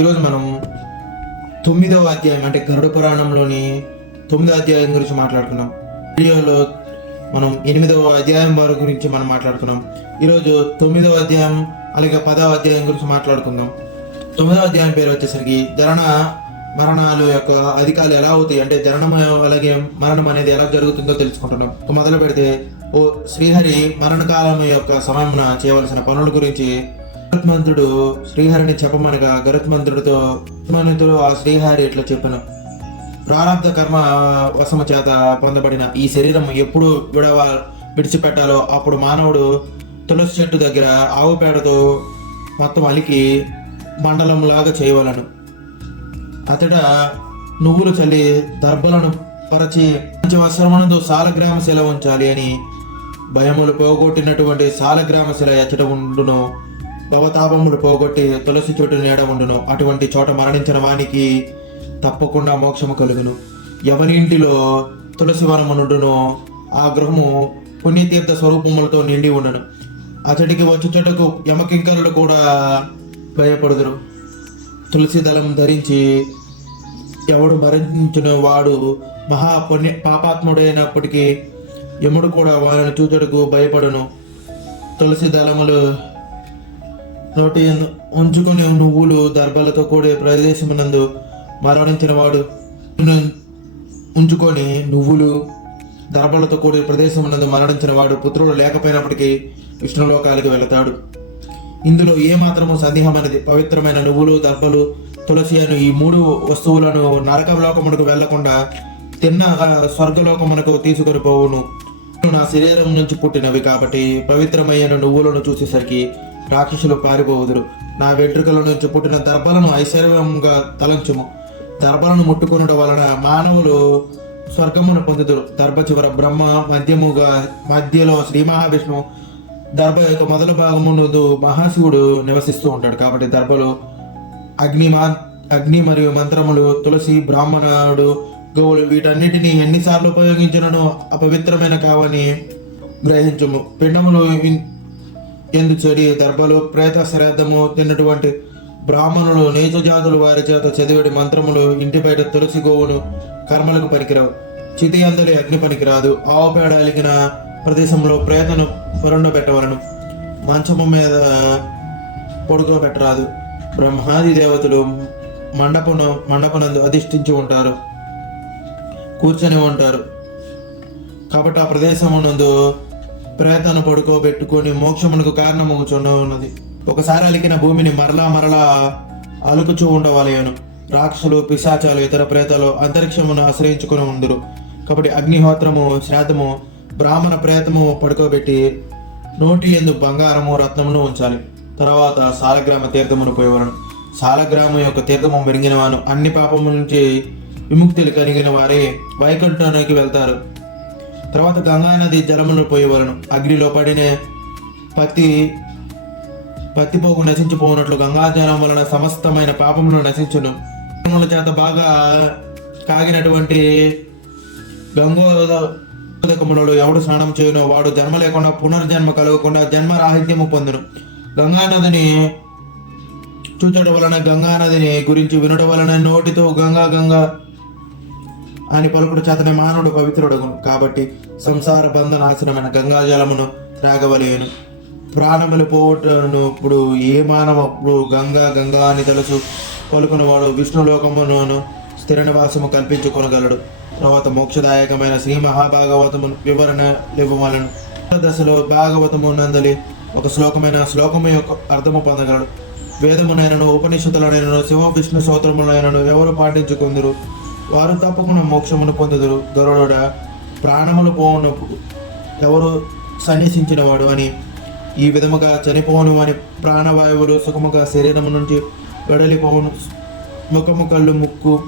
ఈరోజు మనం తొమ్మిదవ అధ్యాయం అంటే గరుడ పురాణంలోని తొమ్మిదవ అధ్యాయం గురించి మాట్లాడుకున్నాం. వీడియోలో మనం ఎనిమిదవ అధ్యాయం వారి గురించి మనం మాట్లాడుకున్నాం. ఈరోజు తొమ్మిదవ అధ్యాయం అలాగే పదవ అధ్యాయం గురించి మాట్లాడుకుందాం. తొమ్మిదవ అధ్యాయం పేరు వచ్చేసరికి ధరణ మరణాలు యొక్క అధికారులు ఎలా అవుతాయి? అంటే జననం అలాగే మరణం అనేది ఎలా జరుగుతుందో తెలుసుకుంటున్నాం. మొదలు పెడితే ఓ శ్రీహరి మరణకాలం యొక్క సమయమున చేయవలసిన పనుల గురించి గరుత్మంతుడు శ్రీహరిని చెప్పమనగా గరుత్మంతుడితో గరుత్మంతుడు ఆ శ్రీహరి ఇట్లా చెప్పాను? ప్రారంభ కర్మ వశము చేత పొందబడిన ఈ శరీరం ఎప్పుడు విడవ విడిచిపెట్టాలో అప్పుడు మానవుడు తులసి చెట్టు దగ్గర ఆవు పేడతో మొత్తం అలికి మండలంలాగా చేయవలను. అతడ నువ్వులు చల్లి దర్భలను పరచి మంచి వస్త్రమునందు సాలగ్రామ శిల ఉంచాలి అని భయములు పోగొట్టినటువంటి సాలగ్రామ శిల ఎచ్చట ఉండును. భవతాపములు పోగొట్టి తులసి చోటు నీడ ఉండును. అటువంటి చోట మరణించిన వానికి తప్పకుండా మోక్షము కలుగును. ఎవరి ఇంటిలో తులసి వనమునుడును ఆ గృహము పుణ్యతీర్థ స్వరూపములతో నిండి ఉండను. అతడికి వచ్చి చోటకు యమకింకరులు కూడా భయపడుదురు. తులసి దళం ధరించి ఎవడు మరణించిన వాడు మహా పుణ్య పాపాత్ముడైనప్పటికీ యముడు కూడా వారిని చూచుటకు భయపడును. తులసి దళములు నోటి యందు ఉంచుకుని నువ్వులు దర్భలతో కూడే ప్రదేశమునందు మరణించిన వాడు ఉంచుకొని నువ్వులు దర్భలతో కూడే ప్రదేశమునందు మరణించిన వాడు పుత్రుడు లేకపోయినప్పటికీ విష్ణులోకాలకు వెళతాడు. ఇందులో ఏ మాత్రము సందేహమైనది? పవిత్రమైన నువ్వులు దర్భలు తులసి అని ఈ మూడు వస్తువులను నరకలోకమునకు వెళ్ళకుండా తిన్న స్వర్గలోకమునకు తీసుకొని పోవును. నా శరీరం నుంచి పుట్టినవి కాబట్టి పవిత్రమైన నువ్వులను చూసేసరికి రాక్షసులు పారిపోవుదురు. నా వెంట్రుకల నుంచి పుట్టిన దర్భలను ఐశ్వర్యంగా తలంచుము. దర్భలను ముట్టుకొనుట వలన మానవులు స్వర్గమును పొందుదురు. దర్భ చివర బ్రహ్మ మధ్యముగా మధ్యలో శ్రీ మహావిష్ణువు దర్భ యొక్క మొదల భాగమునందు మహాశివుడు నివసిస్తూ ఉంటాడు. కాబట్టి దర్భలో అగ్ని మా అగ్ని మరియు మంత్రములు తులసి బ్రాహ్మణుడు గోవులు వీటన్నిటిని ఎన్నిసార్లు ఉపయోగించినను అపవిత్రమైన కావని గ్రహించుము. పిండములు ఇన్- ఎందు చెడి దర్భలు ప్రేత శ్రాద్ధము తిన్నటువంటి బ్రాహ్మణులు నీచ జాతులు వారి చేత చదివేటి మంత్రములు ఇంటి బయట తులసి గోవును కర్మలకు పనికిరావు. చితి అందరి అగ్ని పనికిరాదు. ఆవు పేడ అలిగిన ప్రదేశంలో ప్రేతను పెట్టవలను మంచము మీద పడుకోబెట్టరాదు బ్రహ్మాది దేవతలు మండపను మండపనందు అధిష్ఠించి ఉంటారు. కూర్చొని ఉంటారు. కాబట్టి ఆ ప్రదేశమునందు ప్రేతను పడుకోబెట్టుకొని మోక్షమునకు కారణము ఉన్నది. ఒకసారి అలికిన భూమిని మరలా మరలా అలుకుచూ ఉండవలయను రాక్షసులు పిశాచాలు ఇతర ప్రేతాలు అంతరిక్షమును ఆశ్రయించుకుని ఉందరు. కాబట్టి అగ్నిహోత్రము శ్రాతము బ్రాహ్మణ ప్రేతము పడుకోబెట్టి నోటి ఎందు బంగారము రత్నమును ఉంచాలి. తర్వాత సాలగ్రామ తీర్థమును పోయేవారు సాలగ్రామ యొక్క తీర్థము మెరిగిన వారు అన్ని పాపముల నుంచి విముక్తులు కలిగిన వారే వైకుంఠానికి వెళ్తారు. తర్వాత గంగా నది జలమును పోయేవారు అగ్నిలో పడిన పత్తి పత్తి పోగు నశించిపోనట్లు గంగా జలం వలన సమస్తమైన పాపములు నశించును. చేత బాగా కాగినటువంటి గంగోదకములలో ఎవడు స్నానం చేయనో వాడు జన్మ లేకుండా పునర్జన్మ కలగకుండా జన్మ రాహిత్యము పొందును. గంగా నదిని చూచడం వలన గంగా నదిని గురించి వినడం వలన నోటితో గంగా గంగా అని పలుకుడు చేతనే మానవుడు పవిత్రుడగును. కాబట్టి సంసార బంధనాశనమైన గంగా జలమును త్రాగవలేను. ప్రాణములు పోవటను ఇప్పుడు ఏ మానవప్పుడు గంగా గంగా అని తెలుసు? పలుకున్నవాడు విష్ణులోకమును స్థిర నివాసము కల్పించుకొనగలడు. తర్వాత మోక్షదాయకమైన శ్రీ మహాభాగవతము వివరణ ఇవ్వవలను. దశలో భాగవతము నందలి ఒక శ్లోకమైన శ్లోకము యొక్క అర్థము పొందగలడు. వేదమునైనను ఉపనిషత్తులనైనను శివ విష్ణు సోత్రములైనను ఎవరు పాటించుకుందరు? వారు తప్పకుండా మోక్షమును పొందుదురు. దొరడ ప్రాణములు పోనప్పుడు ఎవరు సన్యసించినవాడు అని ఈ విధముగా చనిపోను అని ప్రాణవాయువులు సుఖముగా శరీరము నుంచి వెడలిపోవును. ముఖము కళ్ళు ముక్కు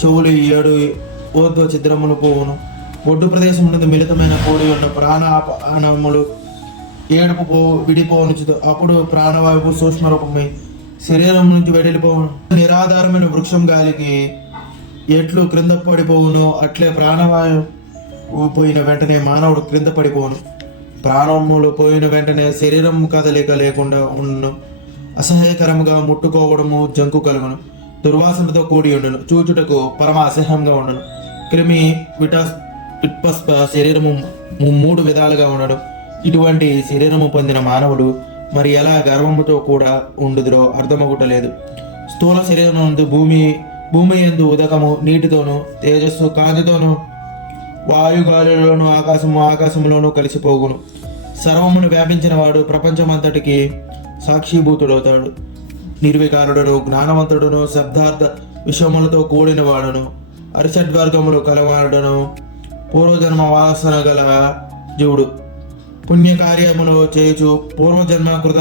చెవులు ఏడు ఓద్వ చిద్రములు పోవును. ఒడ్డు ప్రదేశం నుండి మిళితమైన కూడి ఉన్న ప్రాణాపానములు ఏడుపు పో విడిపోవనుచుదు అప్పుడు ప్రాణవాయువు సూక్ష్మ రూపమై శరీరం నుంచి వెడలిపోవును. నిరాధారమైన వృక్షం గాలికి ఎట్లు క్రింద పడిపోవును అట్లే ప్రాణవాయువు పోయిన వెంటనే మానవుడు క్రింద పడిపోను. ప్రాణములు పోయిన వెంటనే శరీరం కదలిక లేకుండా ఉండను. అసహ్యకరముగా ముట్టుకోవడము జంకు కలుగును. దుర్వాసనతో కూడి ఉండును. చూచుటకు పరమ అసహ్యంగా ఉండును. క్రిమి విటాస్ విట్పస్ప శరీరము మూడు విధాలుగా ఉండడు ఇటువంటి శరీరము పొందిన మానవుడు మరి ఎలా గర్వముతో కూడా ఉండుదురో అర్థమగుటలేదు. స్థూల శరీరం నందు భూమి భూమి ఎందు ఉదకము నీటితోను తేజస్సు కాంతితోను వాయుగాలిలోను ఆకాశము ఆకాశంలోనూ కలిసిపోగును సర్వమును వ్యాపించిన వాడు ప్రపంచమంతటికి సాక్షిభూతుడవుతాడు. నిర్వికారుడును జ్ఞానవంతుడును శబ్దార్థ విషయములతో కూడిన వాడును అరిషడ్వర్గములు కలవాడును. పూర్వజన్మ వాసన గల జీవుడు. పుణ్యకార్యములు చేయుచు పూర్వజన్మకృత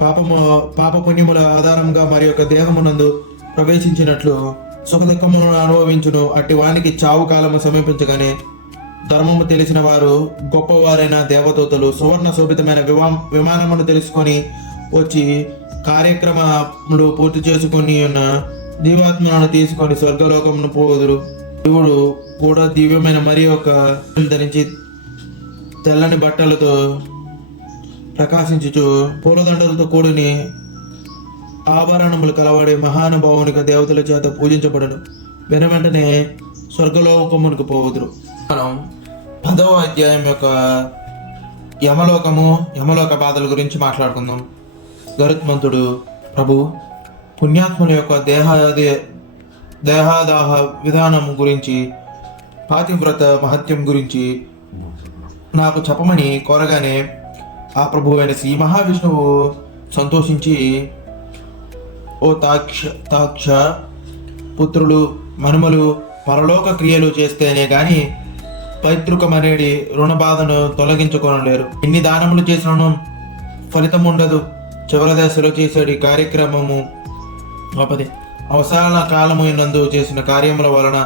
పాపము పాప పుణ్యముల ఆధారంగా మరి యొక్క దేహమునందు ప్రవేశించినట్లు సుఖదుఖములను అనుభవించును. అట్టి వానికి చావు కాలము సమీపించగానే ధర్మము తెలిసిన వారు గొప్పవారైన దేవదూతలు సువర్ణ శోభితమైన విమా విమానమును తెలుసుకొని వచ్చి కార్యక్రమములు పూర్తి చేసుకొని ఉన్న దీవాత్మను తీసుకొని స్వర్గలోకమును పోదురు. దేవుడు కూడా దివ్యమైన మరి ఒక ధరించి తెల్లని బట్టలతో ప్రకాశించుచు పూలదండలతో కూడిని ఆభరణములు కలవాడే మహానుభావునిగా దేవతల చేత పూజించబడను. వెన వెంటనే స్వర్గలోకమునికి పోవుదురు. మనం పదవ అధ్యాయం యొక్క యమలోకము యమలోక బాధల గురించి మాట్లాడుకుందాం. గరుత్మంతుడు ప్రభు పుణ్యాత్ముల యొక్క దేహాది దేహాదాహ విధానం గురించి పాతివ్రత మహత్యం గురించి నాకు చెప్పమని కోరగానే ఆ ప్రభువైన శ్రీ మహావిష్ణువు సంతోషించి ఓ తాక్ష తాక్ష పుత్రులు మనుమలు పరలోక క్రియలు చేస్తేనే గాని పైతృకమనేది రుణబాధను తొలగించుకోనలేరు. ఎన్ని దానములు చేసినను ఫలితం ఉండదు. చివరి దశలో చేసేటి కార్యక్రమము గొప్పది కాలము కాలమైనందు చేసిన కార్యముల వలన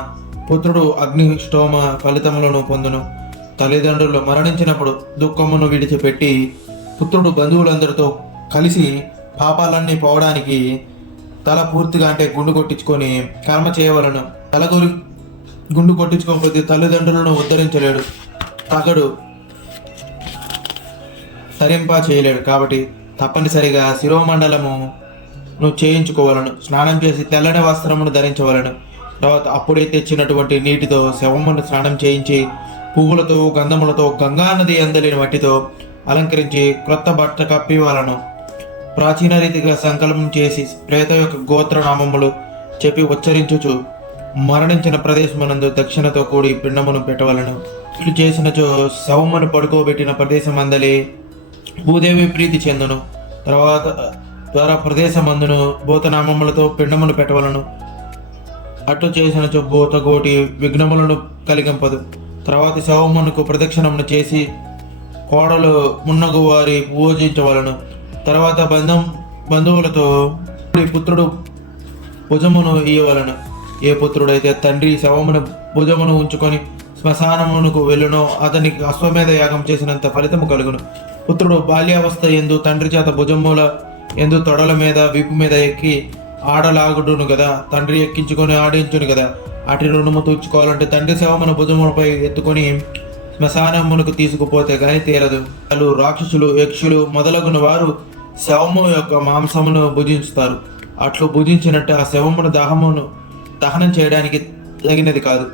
పుత్రుడు అగ్నిష్టోమ ఫలితములను పొందును. తల్లిదండ్రులు మరణించినప్పుడు దుఃఖమును విడిచిపెట్టి పుత్రుడు బంధువులందరితో కలిసి పాపాలన్నీ పోవడానికి తల పూర్తిగా అంటే గుండు కొట్టించుకొని కర్మ చేయవలను. తలగొలి గుండు కొట్టించుకోకపోతే తల్లిదండ్రులను ఉద్ధరించలేడు. తగడు తరింప చేయలేడు. కాబట్టి తప్పనిసరిగా శిరోమండలము నువ్వు చేయించుకోవాలను. స్నానం చేసి తెల్లని వస్త్రమును ధరించవలను. తర్వాత అప్పుడే తెచ్చినటువంటి నీటితో శవమును స్నానం చేయించి పువ్వులతో గంధములతో గంగా నది అందలిన మట్టితో అలంకరించి క్రొత్త బట్ట కప్పివాలను ప్రాచీన రీతిగా సంకల్పం చేసి ప్రేత యొక్క గోత్ర నామములు చెప్పి ఉచ్చరించుచు మరణించిన ప్రదేశమునందు దక్షిణతో కూడి పిండమును పెట్టవలను. ఇట్లు చేసినచో శవమును పడుకోబెట్టిన ప్రదేశం అందలి భూదేవి ప్రీతి చెందును. తర్వాత ద్వారా ప్రదేశమందును భూతనామములతో పిండమును పెట్టవలను. అటు చేసినచో భూతగోటి విఘ్నములను కలిగింపదు. తర్వాత శవమునకు ప్రదక్షిణమును చేసి కోడలు మున్నగు వారి పూజించవలను. తర్వాత బంధం బంధువులతో పుత్రుడు భుజమును ఇయ్యవలను ఏ పుత్రుడైతే తండ్రి శవమును భుజమును ఉంచుకొని శ్మశానమునకు వెళ్ళునో అతనికి అశ్వమేధ యాగం చేసినంత ఫలితము కలుగును. పుత్రుడు బాల్యావస్థ ఎందు తండ్రి చేత భుజముల ఎందు తొడల మీద వీపు మీద ఎక్కి ఆడలాగుడును కదా తండ్రి ఎక్కించుకొని ఆడించును కదా అటు రుణము తూర్చుకోవాలంటే తండ్రి శవమును భుజములపై ఎత్తుకొని శ్మశానమునకు తీసుకుపోతే కానీ తీరదు వాళ్ళు రాక్షసులు యక్షులు మొదలగున వారు శవము యొక్క మాంసమును భుజించుతారు. అట్లు భుజించినట్టు ఆ శవమును దహమును దహనం చేయడానికి తగినది కాదు.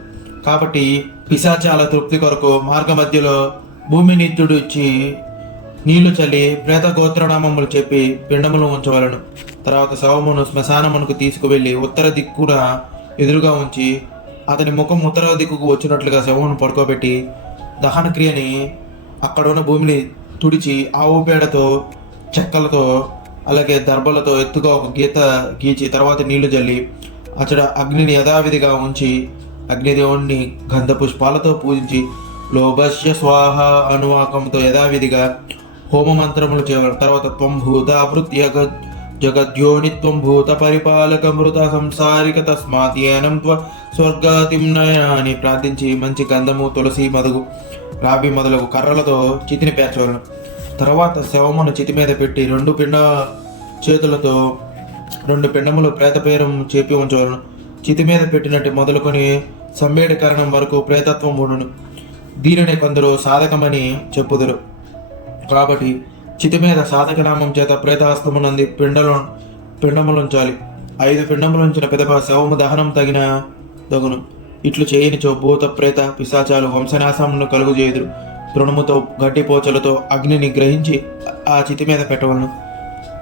కాబట్టి పిశాచాల తృప్తి కొరకు మార్గ మధ్యలో భూమినిత్యుడు ఇచ్చి నీళ్ళు చల్లి ప్రేత గోత్రనామములు చెప్పి పిండములు ఉంచవలను. తర్వాత శవమును శ్మశానమునకు తీసుకువెళ్ళి ఉత్తర దిక్కున ఎదురుగా ఉంచి అతని ముఖం ఉత్తర దిక్కుకు వచ్చినట్లుగా శవమును పడుకోబెట్టి దహన క్రియని అక్కడ ఉన్న భూమిని తుడిచి ఆవు పేడతో చెక్కలతో అలాగే దర్భలతో ఎత్తుగా ఒక గీత గీచి తర్వాత నీళ్ళు జల్లి అచ్చట అగ్నిని యథావిధిగా ఉంచి అగ్నిదేవుణ్ణి గంధ పుష్పాలతో పూజించి లోభస్య స్వాహ అనువాకంతో యథావిధిగా హోమ మంత్రములు చేయడం తర్వాత త్వం భూత అభృత్య జగద్యోనిత్వం భూత పరిపాలక మృత సంసారిక తస్మాత్ ఏనం త్వ స్వర్గాతిమ్నయ అని ప్రార్థించి మంచి గంధము తులసి మదుగు రాబి మొదలగు కర్రలతో చితిని పేర్చవలను. తర్వాత శవమును చితి మీద పెట్టి రెండు పిండ చేతులతో రెండు పిండములు ప్రేత పేరం చేపి ఉంచవలను చితి మీద పెట్టినట్టు మొదలుకొని సంవేడకరణం వరకు ప్రేతత్వం ఉండును. దీనిని కొందరు సాధకమని చెప్పుదురు. కాబట్టి చితి మీద సాధకనామం చేత ప్రేతాస్తమునంది పిండలు పిండములుంచాలి. ఐదు పిండములుంచిన పిదప శవము దహనం తగిన తగును. ఇట్లు చేయనిచో భూత ప్రేత పిశాచాలు వంశనాశమును కలుగుజేయుదురు తృణముతో గడ్డిపోచలతో అగ్నిని గ్రహించి ఆ చితి మీద పెట్టవలను.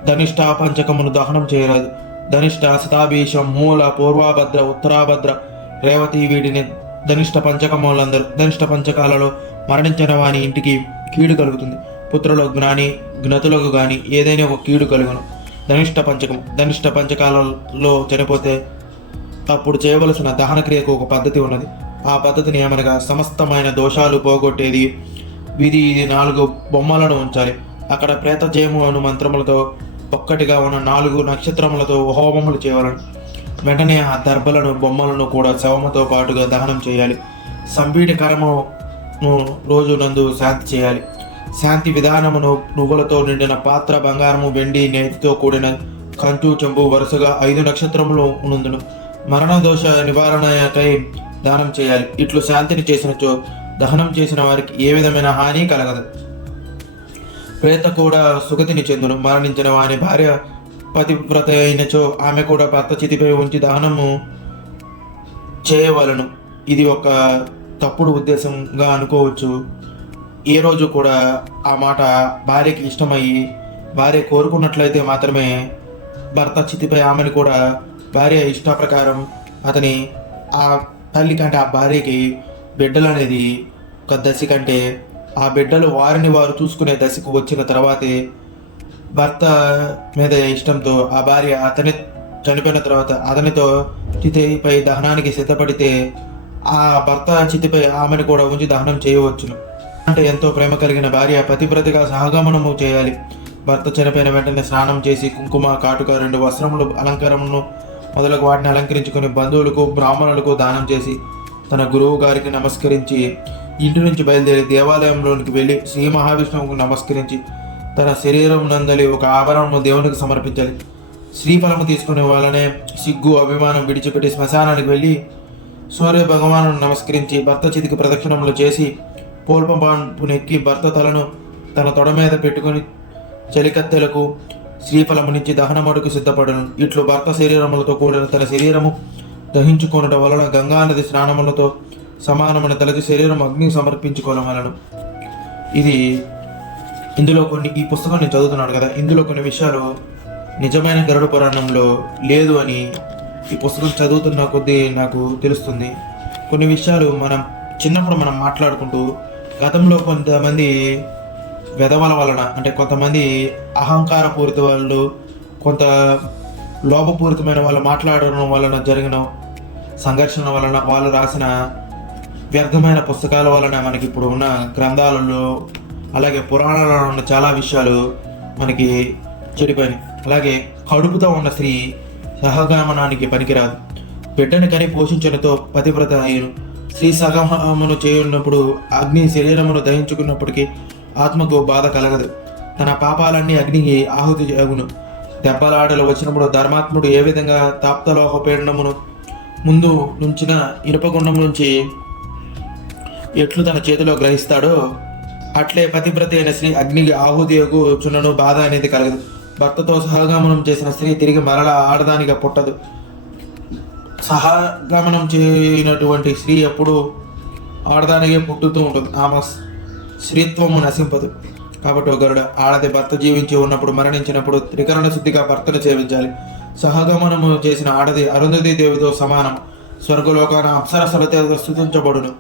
ధనిష్ట పంచకమును దహనం చేయరాదు. ధనిష్ట శతాభీషం మూల పూర్వాభద్ర ఉత్తరాభద్ర రేవతి వీటిని ధనిష్ట పంచకములందరూ ధనిష్ట పంచకాలలో మరణించిన వాని ఇంటికి కీడు కలుగుతుంది. పుత్రులకు జ్ఞాని జ్ఞతులకు గాని ఏదైనా ఒక కీడు కలుగును. ధనిష్ట పంచకం ధనిష్ట పంచకాలలో చనిపోతే అప్పుడు చేయవలసిన దహన క్రియకు ఒక పద్ధతి ఉన్నది. ఆ పద్ధతిని ఏమనగా సమస్తమైన దోషాలు పోగొట్టేది వీధి ఇది నాలుగు బొమ్మలను ఉంచాలి. అక్కడ ప్రేత జయము అను మంత్రములతో ఒక్కటిగా ఉన్న నాలుగు నక్షత్రములతో హోమములు చేయాలని. వెంటనే ఆ దర్భలను బొమ్మలను కూడా శవముతో పాటుగా దహనం చేయాలి. సంపీడి కర్మను రోజు నందు శాంతి చేయాలి. శాంతి విధానమును నువ్వులతో నిండిన పాత్ర బంగారము వెండి నేతితో కూడిన కంచు చెంబు వరుసగా ఐదు నక్షత్రములు నుందును మరణ దోష నివారణకై దానం చేయాలి. ఇట్లు శాంతిని చేసినచో దహనం చేసిన వారికి ఏ విధమైన హాని కలగదు. ప్రేత కూడా సుగతిని చెందును. మరణించిన వాని భార్య పతివ్రత అయినచో ఆమె కూడా భర్త చితిపై ఉంచి దహనము చేయవలను. ఇది ఒక తప్పుడు ఉద్దేశంగా అనుకోవచ్చు. ఏ రోజు కూడా ఆ మాట భార్యకి ఇష్టమయ్యి భార్య కోరుకున్నట్లయితే మాత్రమే భర్త చితిపై ఆమెను కూడా భార్య ఇష్ట ప్రకారం అతని ఆ తల్లి కంటే ఆ భార్యకి బిడ్డలు అనేది ఒక దశ కంటే ఆ బిడ్డలు వారిని వారు చూసుకునే దశకు వచ్చిన తర్వాతే భర్త మీద ఇష్టంతో ఆ భార్య అతని చనిపోయిన తర్వాత అతనితో చితిపై దహనానికి సిద్ధపడితే ఆ భర్త చితిపై ఆమెను కూడా ఉంచి దహనం చేయవచ్చును. అంటే ఎంతో ప్రేమ కలిగిన భార్య పతివ్రతగా సహగమనము చేయాలి. భర్త చనిపోయిన వెంటనే స్నానం చేసి కుంకుమ కాటుక రెండు వస్త్రములు అలంకారమును మొదలగు వాటిని అలంకరించుకుని బంధువులకు బ్రాహ్మణులకు దానం చేసి తన గురువు గారికి నమస్కరించి ఇంటి నుంచి బయలుదేరి దేవాలయంలోనికి వెళ్ళి శ్రీ మహావిష్ణువుకు నమస్కరించి తన శరీరం నందలి ఒక ఆభరణము దేవునికి సమర్పించాలి. శ్రీఫలము తీసుకునే వాళ్ళనే సిగ్గు అభిమానం విడిచిపెట్టి శ్మశానానికి వెళ్ళి సూర్య భగవాను నమస్కరించి భర్త చితికి ప్రదక్షిణములు చేసి పోల్పంపు నెక్కి భర్త తలను తన తొడ మీద పెట్టుకుని చలికత్తెలకు శ్రీఫలమునిచ్చి దహనమడుకు సిద్ధపడను. ఇట్లు భర్త శరీరములతో కూడిన తన శరీరము దహించుకొనుట వలన గంగా నది స్నానములతో సమానమైన తలకి శరీరం అగ్ని సమర్పించుకోవడం వలన ఇది ఇందులో కొన్ని ఈ పుస్తకం నేను చదువుతున్నాను కదా ఇందులో కొన్ని విషయాలు నిజమైన గరుడ పురాణంలో లేదు అని ఈ పుస్తకం చదువుతున్న కొద్దీ నాకు తెలుస్తుంది. కొన్ని విషయాలు మనం చిన్నప్పుడు మనం మాట్లాడుకుంటూ గతంలో కొంతమంది వెధవల వలన అంటే కొంతమంది అహంకారపూరిత వాళ్ళు కొంత లోపపూరితమైన వాళ్ళు మాట్లాడడం వలన జరిగిన సంఘర్షణ వలన వాళ్ళు రాసిన వ్యర్థమైన పుస్తకాల వలన మనకి ఇప్పుడు ఉన్న గ్రంథాలలో అలాగే పురాణాలలో ఉన్న చాలా విషయాలు మనకి చెడిపోయినాయి. అలాగే కడుపుతో ఉన్న స్త్రీ సహగమనానికి పనికిరాదు. బిడ్డని కని పోషించడంతో పతివ్రత అయ్యను. స్త్రీ సగమనము చేయున్నప్పుడు అగ్ని శరీరమును దహించుకున్నప్పటికీ ఆత్మకు బాధ కలగదు. తన పాపాలన్నీ అగ్నికి ఆహుతి అగును దెబ్బలాటలు వచ్చినప్పుడు ధర్మాత్ముడు ఏ విధంగా తాప్తలోహ పీడనమును ముందు నుంచిన ఇనుపగుండం నుంచి ఎట్లు తన చేతిలో గ్రహిస్తాడో అట్లే పతివ్రత అయిన స్త్రీ అగ్నికి ఆహుతి చున్నను బాధ అనేది కలగదు. భర్తతో సహగమనం చేసిన స్త్రీ తిరిగి మరల ఆడదానిగా పుట్టదు. సహగమనం చేయనటువంటి స్త్రీ ఎప్పుడు ఆడదానిగా పుట్టుతూ ఉంటుంది. ఆమె స్త్రీత్వము నశింపదు. కాబట్టి ఒక గరుడ ఆడది భర్త జీవించి ఉన్నప్పుడు మరణించినప్పుడు త్రికరణ శుద్ధిగా భర్తను సేవించాలి. సహగమనము చేసిన ఆడది అరుంధతి దేవితో సమానం. స్వర్గలోకాన అప్సరసలతో స్థుతించబడును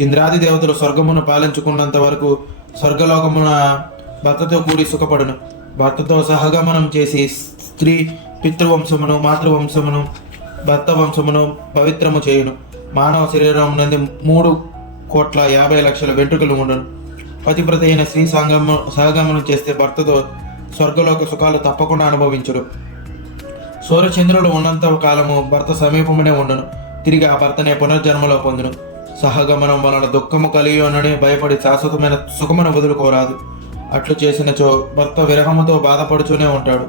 ఇంద్రాది దేవతలు స్వర్గమును పాలించుకున్నంత వరకు స్వర్గలోకమున భర్తతో కూడి సుఖపడును. భర్తతో సహగమనం చేసి స్త్రీ పితృవంశమును మాతృవంశమును భర్త వంశమును పవిత్రము చేయును. మానవ శరీరం నుండి మూడు కోట్ల యాభై లక్షల వెంట్రుకలు ఉండను. పతివ్రత అయిన స్త్రీ సంగమ సహగమనం చేస్తే భర్తతో స్వర్గలోక సుఖాలు తప్పకుండా అనుభవించడు. సూర్యచంద్రుడు ఉన్నంత కాలము భర్త సమీపమునే ఉండును. తిరిగి ఆ భర్తనే పునర్జన్మలో పొందును. సహగమనం వలన దుఃఖము కలియునని భయపడి శాశ్వతమైన సుఖమును వదులుకోరాదు. అట్లు చేసినచో భర్త విరహముతో బాధపడుతూనే ఉంటాడు.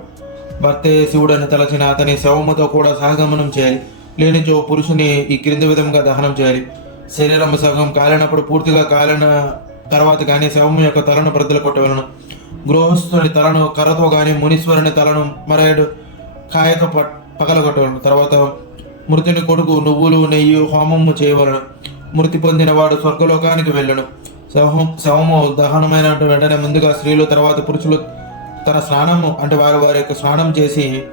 భర్తే శివుడని తలచిన అతని శవముతో కూడా సహగమనం చేయాలి. లేనిచో పురుషుని ఈ క్రింది విధంగా దహనం చేయాలి. శరీరం సగం కాలినప్పుడు పూర్తిగా కాలిన తర్వాత కానీ శవము యొక్క తలను ప్రద్దలు కొట్టవలను. గృహస్థుని తలను కర్రతో కానీ మునీశ్వరుని తలను మరేడు కాయక పగలగొట్టవలను. తర్వాత మృతుని కొడుకు నువ్వులు నెయ్యి హోమము చేయవలను. మృతి పొందినవాడు స్వర్గలోకానికి వెళ్ళను. శవం శవము దహనమైన వెంటనే ముందుగా స్త్రీలు తర్వాత పురుషులు తన స్నానము అంటే వారు వారి యొక్క స్నానం చేసి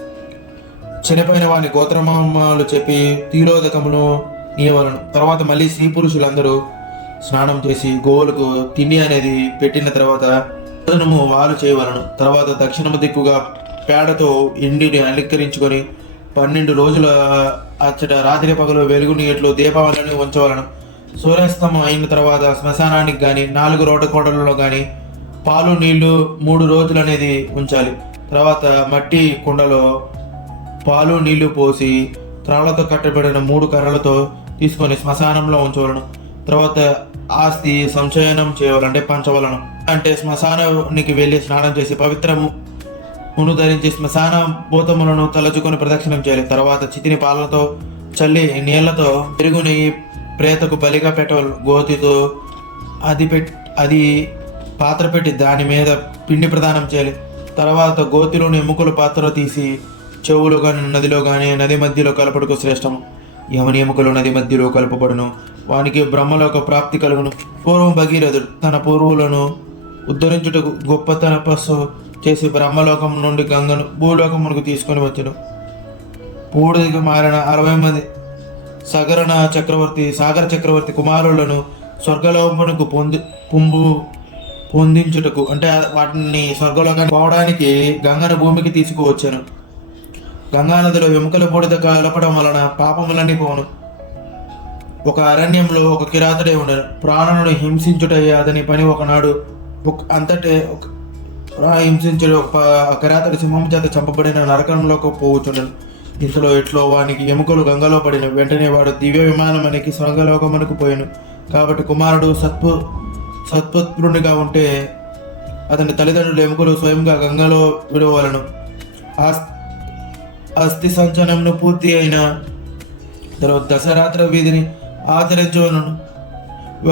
చనిపోయిన వాని గోత్రమామాలు చెప్పి తీరోదకమును నీయవలను తర్వాత మళ్ళీ స్త్రీ పురుషులందరూ స్నానం చేసి గోవులకు తిండి అనేది పెట్టిన తర్వాత భోజనము వారు చేయవలను. తర్వాత దక్షిణము దిక్కుగా పేడతో ఇండిని అలంకరించుకొని పన్నెండు రోజుల అచ్చట రాత్రి పగలు వెలుగు నీటిలో దీపావళిని ఉంచవలను. సూర్యాస్తమం అయిన తర్వాత శ్మశానానికి కానీ నాలుగు రోడ్డు కోటలలో కానీ పాలు నీళ్ళు మూడు రోజులు అనేది ఉంచాలి. తర్వాత మట్టి కుండలో పాలు నీళ్ళు పోసి త్రాళ్ళతో కట్టబడిన మూడు కర్రలతో తీసుకొని శ్మశానంలో ఉంచవలను. తర్వాత ఆస్తి సంచయనం చేయవలంటే పంచవలను. అంటే శ్మశానానికి వెళ్ళి స్నానం చేసి పవిత్రము మును ధరించి శ్మశాన భూతములను తలచుకొని ప్రదక్షిణం చేయాలి తర్వాత చితిని పాలతో చల్లి నీళ్ళతో పెరుగుని ప్రేతకు బలిగా పెట్టవలను గోతితో అది పెట్ అది పాత్ర పెట్టి దాని మీద పిండి ప్రదానం చేయాలి తర్వాత గోతిలోని ఎముకలు పాత్ర తీసి చెవులు కానీ నదిలో కానీ నది మధ్యలో కలపడుకు శ్రేష్టము. యమని ఎముకలు నది మధ్యలో కలపబడును. వానికి బ్రహ్మలోక ప్రాప్తి కలుగును. పూర్వం భగీరథుడు తన పూర్వులను ఉద్ధరించుటకు గొప్ప తపస్సు చేసి బ్రహ్మలోకం నుండి గంగను భూలోకమునకు తీసుకొని వచ్చాడు పూడికి మారిన అరవై మంది సగరణ చక్రవర్తి సాగర చక్రవర్తి కుమారులను స్వర్గలోకమునకు పొంది పుంబు పొందించుటకు అంటే వాటిని స్వర్గలోకానికి పోవడానికి గంగను భూమికి తీసుకువచ్చాను. గంగా నదిలో ఎముకల బూడిద కలపడం వలన పాపములన్నీ పోను ఒక అరణ్యంలో ఒక కిరాతుడే ఉండను. ప్రాణులను హింసించుటయ్యే అతని పని ఒకనాడు. ఒక అంతటే ఒక హింసించడు. ఒక అకరాత్రి సింహం చేత చంపబడిన నరకంలోకి పోవుచుండను. ఇంతలో ఎట్లో వానికి ఎముకలు గంగలో పడిన వెంటనే వాడు దివ్య విమానం మనకి స్వర్గలోకమునకు పోయాను. కాబట్టి కుమారుడు సత్పు సత్పుత్రునిగా ఉంటే అతని తల్లిదండ్రులు ఎముకలు స్వయంగా గంగలో విడవలను. అస్థి సంచలనంను పూర్తి అయిన తర్వాత దశరాత్ర వీధిని ఆచరించవలను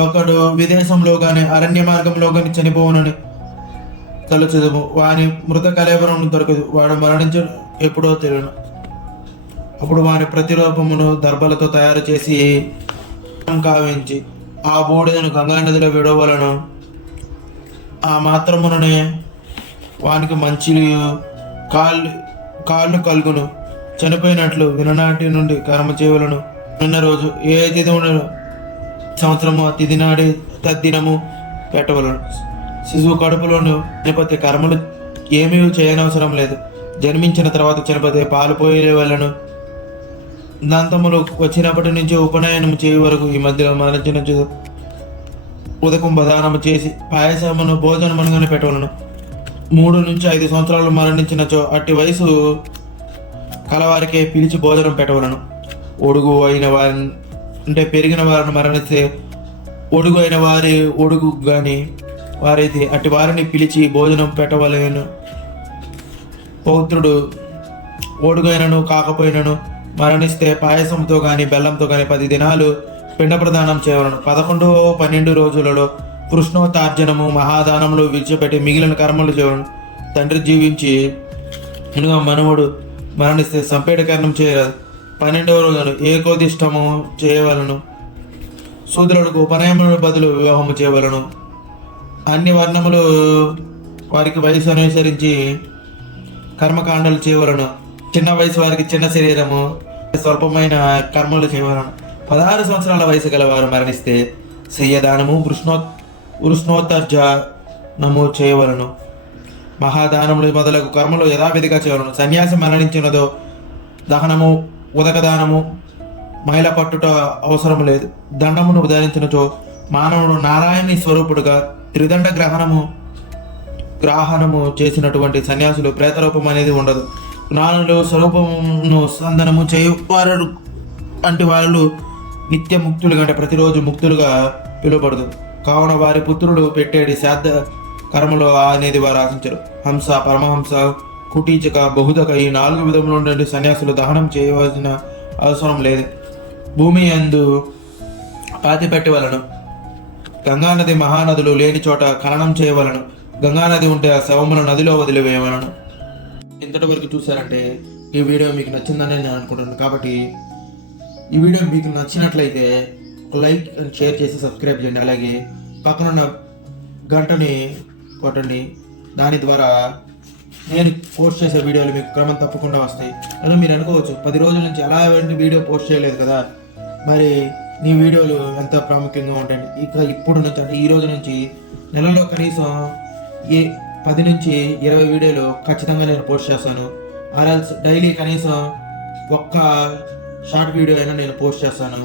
ఒకడు విదేశంలో కానీ అరణ్య మార్గంలో కానీ చనిపోవనని తలుచుదము వాని మృత కలేవరం దొరకదు వాడు మరణించడం ఎప్పుడో తెలియను. అప్పుడు వాని ప్రతిరూపమును దర్భలతో తయారు చేసి కావించి ఆ బూడిదను గంగా నదిలో విడవలను. ఆ మాత్రముననే వానికి మంచి కాళ్ళు కాళ్ళు కలుగును. చనిపోయినట్లు విననాటి నుండి కర్మ చేయవలను నిన్న రోజు ఏ తిథి సంవత్సరము ఆ తిథి నాడి తద్దినము పెట్టవలను. శిశువు కడుపులోను చనిపోతే కర్మలు ఏమీ చేయనవసరం లేదు. జన్మించిన తర్వాత చనిపోతే పాలు పోయే వాళ్ళను దంతములు వచ్చినప్పటి నుంచి ఉపనయనం చేయ వరకు ఈ మధ్యలో మరణించిన ఉదకం ప్రదానము చేసి పాయసమును భోజనమునుగానే పెట్టవలను మూడు నుంచి ఐదు సంవత్సరాలు మరణించినచో అట్టి వయసు కలవారికే పిలిచి భోజనం పెట్టవలను ఒడుగు అయిన వారి అంటే పెరిగిన వారిని మరణిస్తే ఒడుగు అయిన వారి ఒడుగు కానీ వారైతే అట్టి వారిని పిలిచి భోజనం పెట్టవలేను. పౌత్రుడు ఓడుగైనను కాకపోయినను మరణిస్తే పాయసంతో కానీ బెల్లంతో కానీ పది దినాలు పిండ ప్రదానం చేయవలను. పదకొండు పన్నెండు రోజులలో కృష్ణోత్తార్జనము మహాదానములు విడిచిపెట్టి మిగిలిన కర్మలు చేయవలను. తండ్రి జీవించి ఇనుగా మనవుడు మరణిస్తే సంపేటకరణం చేయరాదు పన్నెండవ రోజును ఏకోదిష్టము చేయవలను. శూద్రులకు ఉపనయముల బదులు వివాహము చేయవలను. అన్ని వర్ణములు వారికి వయసు అనుసరించి కర్మకాండలు చేయవలను. చిన్న వయసు వారికి చిన్న శరీరము స్వల్పమైన కర్మలు చేయవలను. పదహారు సంవత్సరాల వయసు గల వారు మరణిస్తే శయ్యదానము వృష్ణో వృష్ణోత్తర్జనము చేయవలను. మహాదానములు మొదలగు కర్మలు యథావిధిగా చేయవలను. సన్యాసి మరణించినదో దహనము ఉదకదానము మహిళ పట్టుట అవసరం లేదు. దండమును ధరించినచో మానవుడు నారాయణి స్వరూపుడుగా త్రిదండ గ్రహణము గ్రహణము చేసినటువంటి సన్యాసులు ప్రేతరూపం అనేది ఉండదు. జ్ఞానులు స్వరూపమును సందనము చేయవారు అంటే వాళ్ళు నిత్య ముక్తులు అంటే ప్రతిరోజు ముక్తులుగా పిలువబడదు. కావున వారి పుత్రుడు పెట్టేటి శ్రాద్ధ కర్మలు అనేది వారు ఆశించరు. హంస పరమహంస కుటీచక బహుదక ఈ నాలుగు విధములు నుండి సన్యాసులు దహనం చేయవలసిన అవసరం లేదు. భూమి అందు పాతి పెట్టవలను గంగానది మహానదులు లేని చోట ఖననం చేయవలను. గంగానది ఉంటే ఆ శవమును నదిలో వదిలివేయవలను. ఇంతటి వరకు చూసారంటే ఈ వీడియో మీకు నచ్చిందని నేను అనుకుంటున్నాను. కాబట్టి ఈ వీడియో మీకు నచ్చినట్లయితే లైక్ అండ్ షేర్ చేసి సబ్స్క్రైబ్ చేయండి. అలాగే పక్కనున్న గంటని కొట్టండి. దాని ద్వారా నేను పోస్ట్ చేసే వీడియోలు మీకు క్రమం తప్పకుండా వస్తాయి. అని మీరు అనుకోవచ్చు పది రోజుల నుంచి ఎలా వీడియో పోస్ట్ చేయలేదు కదా. మరి నీ వీడియోలు ఎంత ప్రాముఖ్యంగా ఉంటాయి ఇక ఇప్పుడు నుంచి అంటే ఈ రోజు నుంచి నెలలో కనీసం ఏ పది నుంచి ఇరవై వీడియోలు ఖచ్చితంగా నేను పోస్ట్ చేస్తాను. ఆర్ఎల్స్ డైలీ కనీసం ఒక్క షార్ట్ వీడియో అయినా నేను పోస్ట్ చేస్తాను.